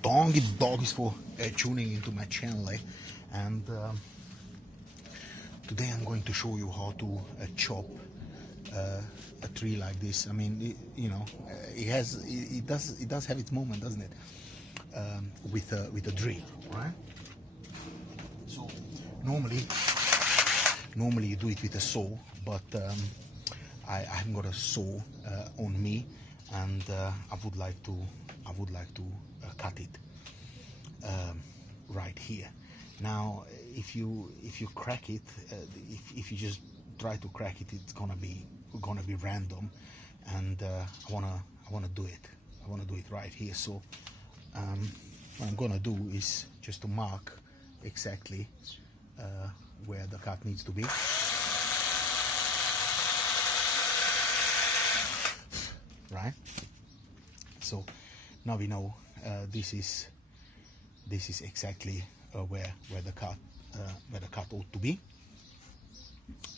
Doggies for tuning into my channel, and today I'm going to show you how to chop a tree like this. I mean, it does have its moment, doesn't it? With a drill, right? So normally you do it with a saw, but I haven't got a saw on me, and I would like to cut it right here. Now, if you crack it, if you just try to crack it, it's gonna be random, and I wanna do it. I wanna do it right here. So what I'm gonna do is just to mark exactly where the cut needs to be. Right. So now we know this is exactly where the cut ought to be.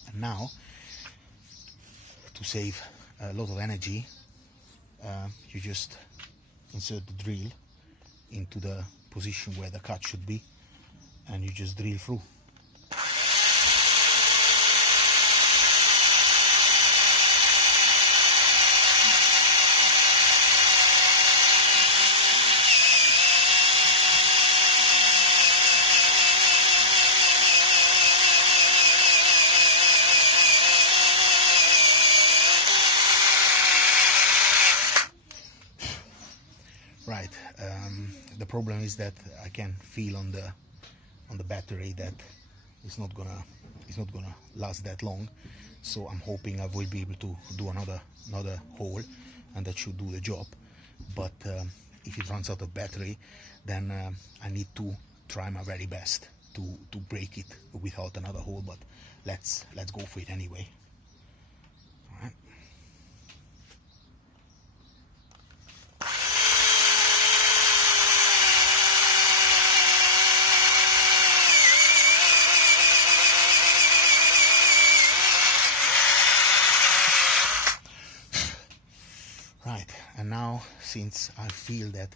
And now, to save a lot of energy, you just insert the drill into the position where the cut should be, and you just drill through. Right. The problem is that I can feel on the battery that it's not gonna last that long. So I'm hoping I will be able to do another hole, and that should do the job. But if it runs out of battery, then I need to try my very best to break it without another hole. But let's go for it anyway. All right. Right, and now, since I feel that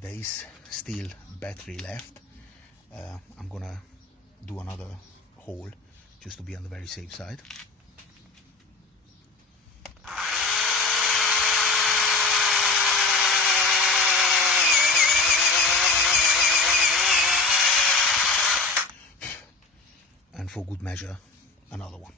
there is still battery left, I'm gonna do another hole just to be on the very safe side. And for good measure, another one.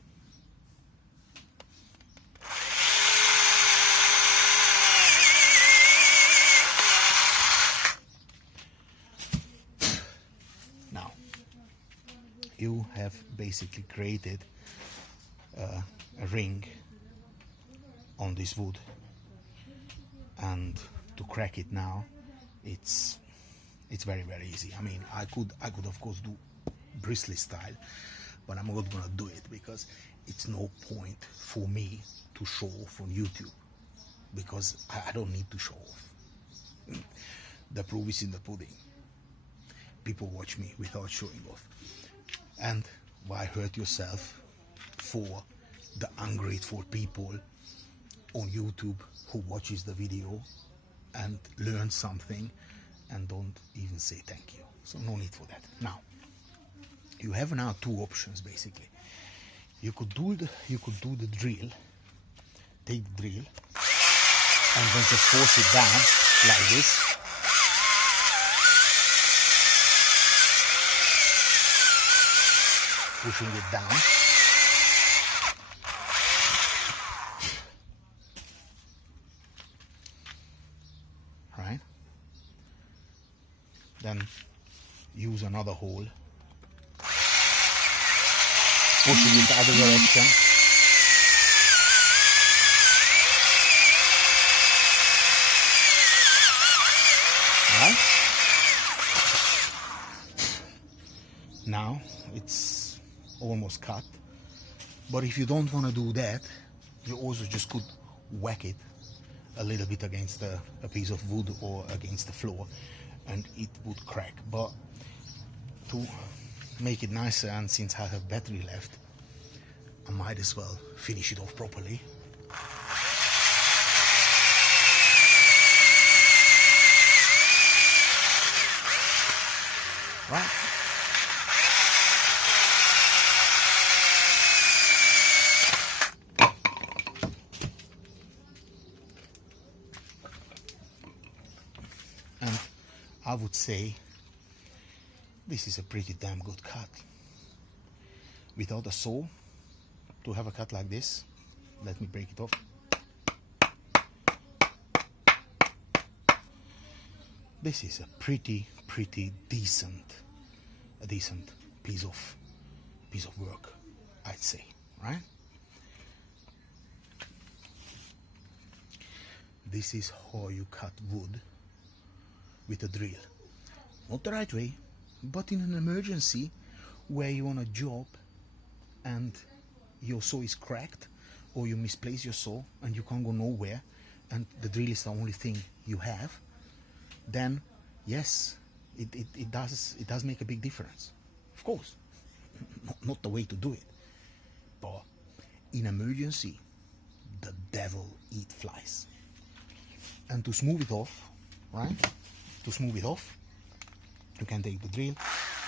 You have basically created a ring on this wood, and to crack it now, it's very easy. I mean, I could of course do bristly style, but I'm not gonna do it because it's no point for me to show off on YouTube, because I don't need to show off. The proof is in the pudding. People watch me without showing off. And why hurt yourself for the ungrateful people on YouTube who watches the video and learn something and don't even say thank you? So no need for that. Now, you have now two options basically. You could do the drill, take the drill, and then just force it down like this. Pushing it down. Right? Then use another hole. Pushing it the other direction. Right? Now it's almost cut, but if you don't want to do that, you also just could whack it a little bit against a piece of wood or against the floor, and it would crack. But to make it nicer, and since I have battery left, I might as well finish it off properly. right? And I would say this is a pretty damn good cut. Without a saw, to have a cut like this, let me break it off. This is a pretty decent piece of work, I'd say, right? This is how you cut wood with a drill. Not the right way, but in an emergency where you're on a job and your saw is cracked, or you misplace your saw and you can't go nowhere, and the drill is the only thing you have, then yes, it does make a big difference. Of course, not the way to do it, but in emergency, the devil eat flies. And to smooth it off, right? To smooth it off, you can take the drill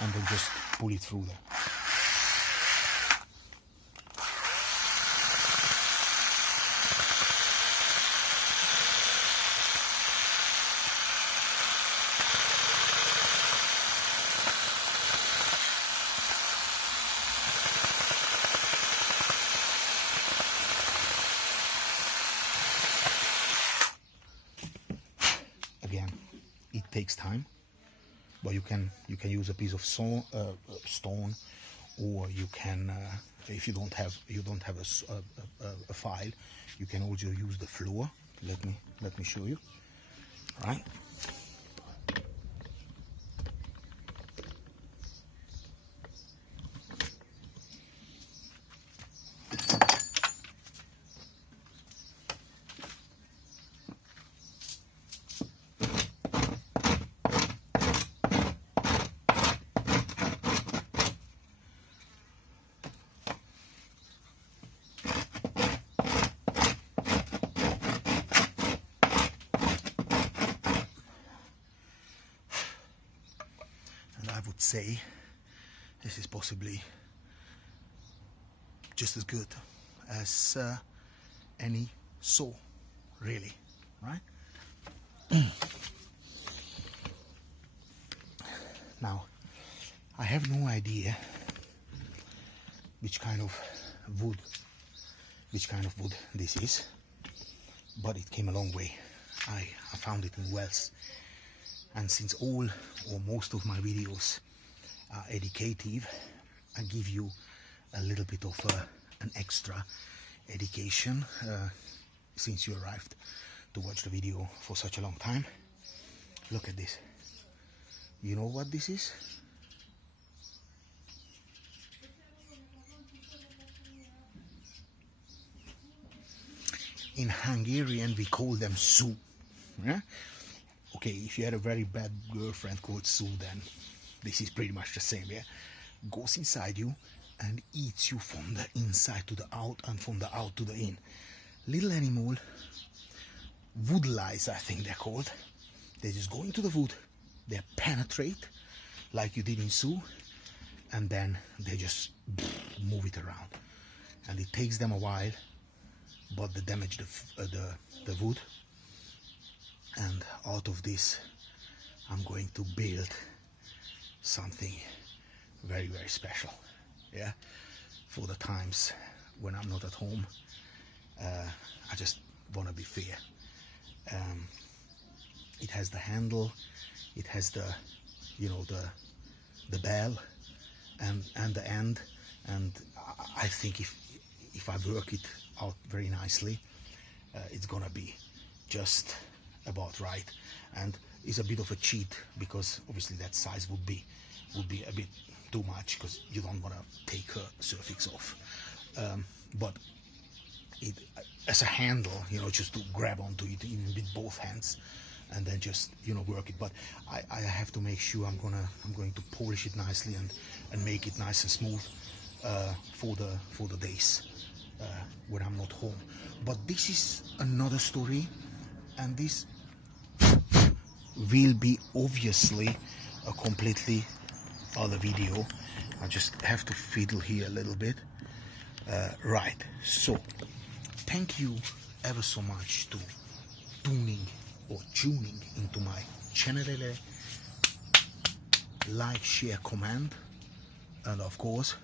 and then just pull it through there. Again, it takes time, but you can use a piece of stone, or you can, if you don't have a file, you can also use the floor. Let me show you. Right. Say this is possibly just as good as any saw, really, right? Now, I have no idea which kind of wood this is, but it came a long way. I found it in Wales, and since all or most of my videos are educative, I give you a little bit of an extra education since you arrived to watch the video for such a long time. Look at this. You know what this is? In Hungarian we call them scie. Yeah? Okay, if you had a very bad girlfriend called Sue, then this is pretty much the same, yeah? Goes inside you and eats you from the inside to the out and from the out to the in. Little animal, wood lice I think they're called. They just go into the wood, they penetrate like you did in Sue, and then they just move it around. And it takes them a while, but they damage the wood. And out of this, I'm going to build something very, very special, yeah, for the times when I'm not at home. I just want to be fair. It has the handle, it has the, you know, the bell and the end, and I think if I work it out very nicely, it's gonna be just about right. And it's a bit of a cheat because obviously that size would be a bit too much, because you don't want to take her suffix off, but it as a handle, you know, just to grab onto it even with both hands and then just, you know, work it. But I have to make sure I'm going to polish it nicely and make it nice and smooth for the days when I'm not home. But this is another story, and this will be obviously a completely other video. I just have to fiddle here a little bit. Right, so thank you ever so much to tuning into my channel. Like, share, comment, and of course